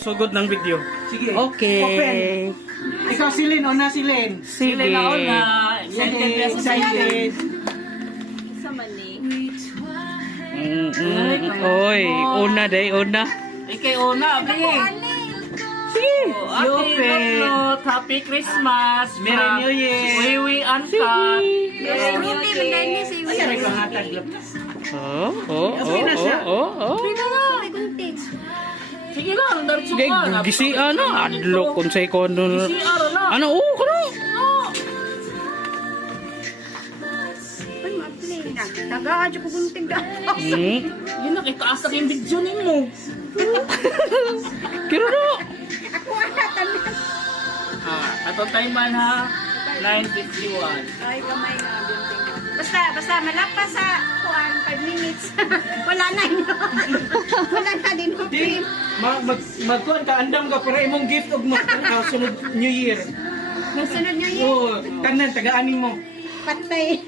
Sugod ng video. Sige. Okay. Open. Ikaw silin, una silin. Sige. na una. Excited na sa Excited. Sa mani. Oy, una day, una. Ikay una, bling. Sige. Happy Open. Lot, Happy Christmas. Merry New Year. Wiwi Anka. Ruby, manday sa iyo. Ay, aray ko hatag lang. Oh. Sige lang, daritso Sige, ka. gisi ana, adlo kung sa ikono. Gisi araw na. Ano, kano? Tagaan siya kugunting da. Yun na, kitaas na yung video ninyo. Kiro no. Ako alatan na. Atong time man ha. 9:51. Ay, kamay na. Basta malapas sa kuan 5 minutes. Wala na yun. Wala na din. Di, magkuhan ka, andam ka para imong gift og sunod New Year. Sunod nyo yun. Oo, tanan, taga-aning mo. Patay.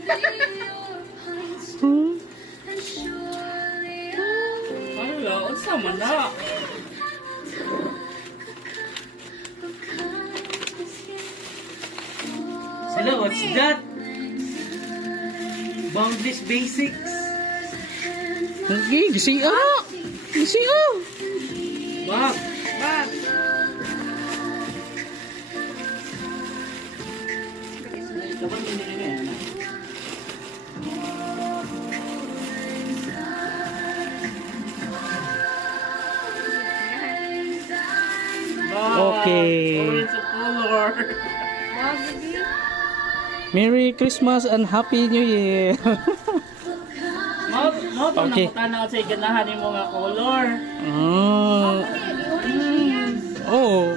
Ano, unsa man na. Hello, what's that? Boundless Basics. Sige, gisi ana. Gisi ah. Wow. Bag. Okay. Orange color. Bag, baby. Merry Christmas and Happy New Year. Mo to Okay. nakutanaw sa ganahan ni mga color. Oh.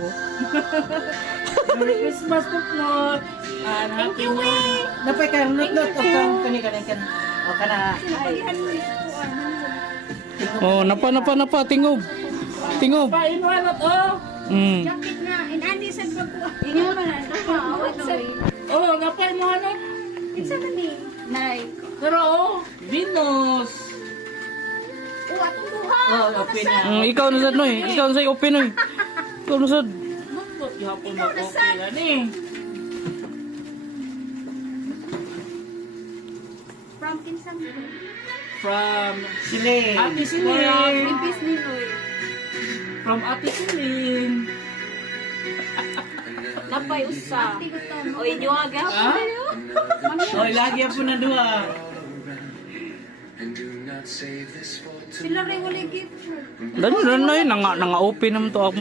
Merry Christmas Tuknot. And Happy New Year. Napay ka, not o kang kani. O kana. Oh, napa, tingob. Tingob. Painuan at Jacket na. Inani sa bago. Inyo ba na? Nakawat sa. Oh, napay mo ano? Isa na ni. Nay. Pero Venus. Atong buha. Oh, open na. Ikaw na sad noy. Ikaw na say open noy. Ikaw na sad. Bakit gihapon mag-okay na ni? From Kinsang. From Silin. Ate Siling. Ibis ni Loy. From Ate Siling. Napay usa. O inyo aga. Ha? Oh, lagi po na duha. Sila rin wala gift. Dan noy nanga open naman to ako.